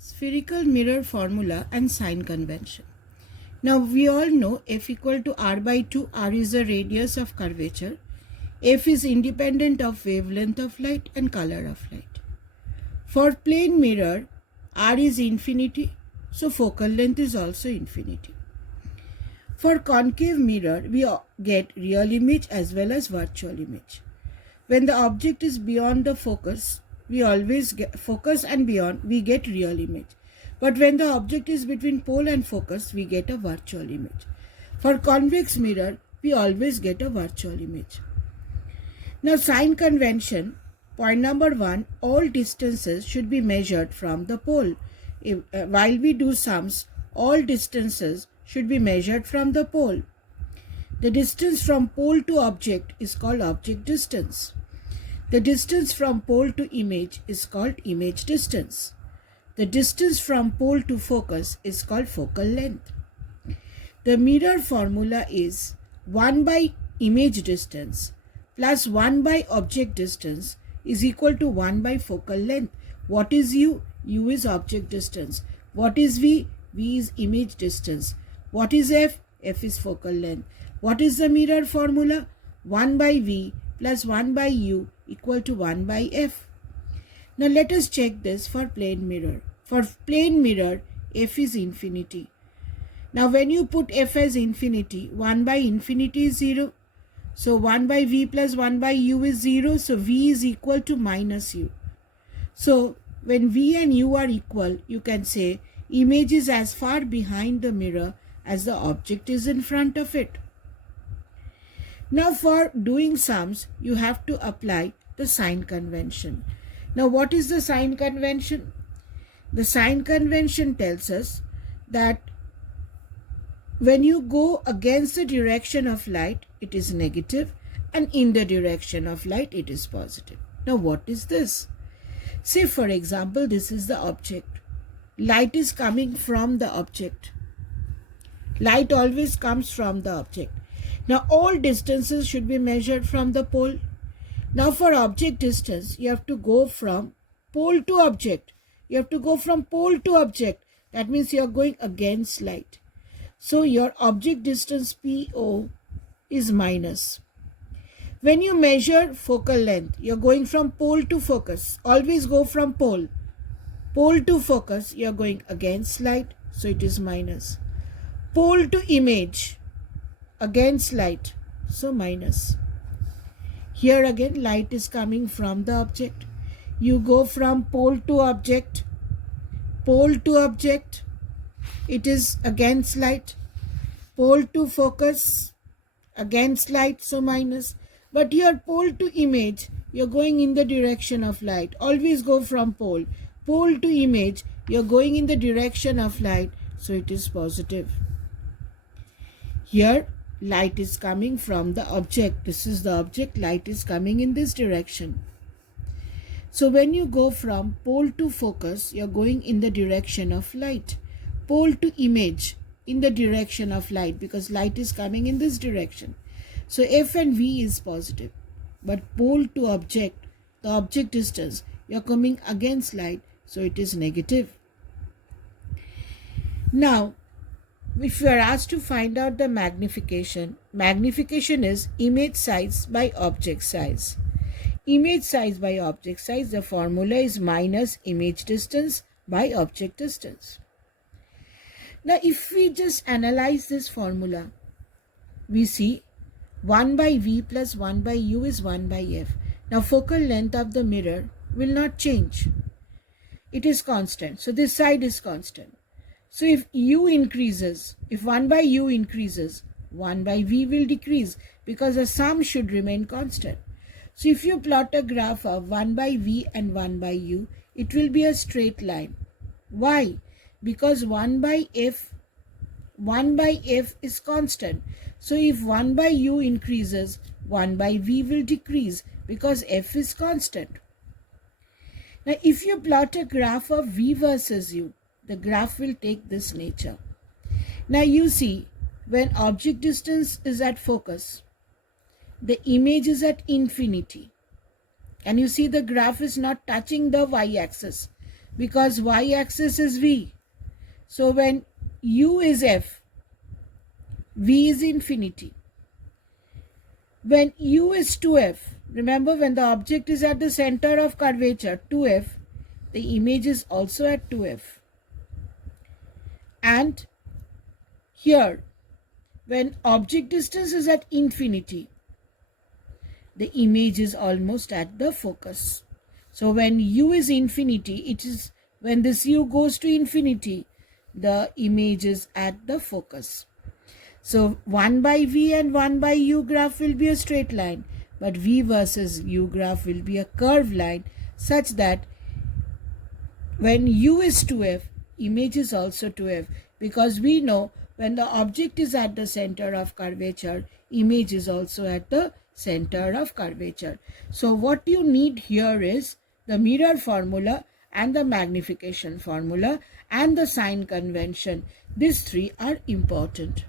Spherical mirror formula and sign convention. Now we all know F equal to R by 2. R is the radius of curvature. F is independent of wavelength of light and color of light. For plane mirror, R is infinity, so focal length is also infinity. For concave mirror, we get real image as well as virtual image. When the object is beyond the focus, we always get focus and beyond, we get real image. But when the object is between pole and focus, we get a virtual image. For convex mirror, we always get a virtual image. Now, sign convention, point number 1, all distances should be measured from the pole. While we do sums, all distances should be measured from the pole. The distance from pole to object is called object distance. The distance from pole to image is called image distance. The distance from pole to focus is called focal length. The mirror formula is 1 by image distance plus 1 by object distance is equal to 1 by focal length. What is U? U is object distance. What is V? V is image distance. What is F? F is focal length. What is the mirror formula? 1 by V plus 1 by U equal to 1 by F. Now let us check this for plane mirror. For plane mirror, F is infinity. Now when you put F as infinity, 1 by infinity is 0. So 1 by V plus 1 by U is 0. So V is equal to minus U. So when V and U are equal, you can say image is as far behind the mirror as the object is in front of it. Now for doing sums, you have to apply the sign convention. Now what is the sign convention? The sign convention tells us that when you go against the direction of light, it is negative, and in the direction of light, it is positive. Now what is this? Say for example, this is the object. Light is coming from the object. Light always comes from the object. Now all distances should be measured from the pole. Now for object distance, you have to go from pole to object. You have to go from pole to object. That means you are going against light. So your object distance PO is minus. When you measure focal length, you are going from pole to focus. Always go from pole. Pole to focus, you are going against light. So it is minus. Pole to image, against light, so minus. Here again light is coming from the object. You go from pole to object, it is against light. Pole to focus, against light, so minus. But here pole to image, you're going in the direction of light. Always go from pole. Pole to image, you're going in the direction of light, so it is positive. Here light is coming from the object. This is the object. Light is coming in this direction. So when you go from pole to focus, you're going in the direction of light. Pole to image, in the direction of light, because light is coming in this direction. So F and V is positive. But pole to object, the object distance, you're coming against light, so it is negative. Now, if you are asked to find out the magnification is image size by object size. Image size by object size, the formula is minus image distance by object distance. Now, if we just analyze this formula, we see 1 by V plus 1 by U is 1 by F. Now, focal length of the mirror will not change. It is constant. So, this side is constant. So if U increases, if 1 by U increases, 1 by V will decrease because the sum should remain constant. So if you plot a graph of 1 by V and 1 by U, it will be a straight line. Why? Because 1 by F is constant. So if 1 by U increases, 1 by V will decrease because F is constant. Now if you plot a graph of V versus U, the graph will take this nature. Now you see, when object distance is at focus, the image is at infinity. And you see the graph is not touching the y-axis. because y-axis is v. So when u is f, v is infinity. When u is 2f, remember when the object is at the center of curvature 2f, the image is also at 2f. And here, when object distance is at infinity, the image is almost at the focus. So when u is infinity, it is when this u goes to infinity, the image is at the focus. So 1 by v and 1 by u graph will be a straight line, but v versus u graph will be a curved line, such that when u is 2f, image is also 2f, because we know when the object is at the center of curvature, image is also at the center of curvature. So what you need here is the mirror formula and the magnification formula and the sign convention. These three are important.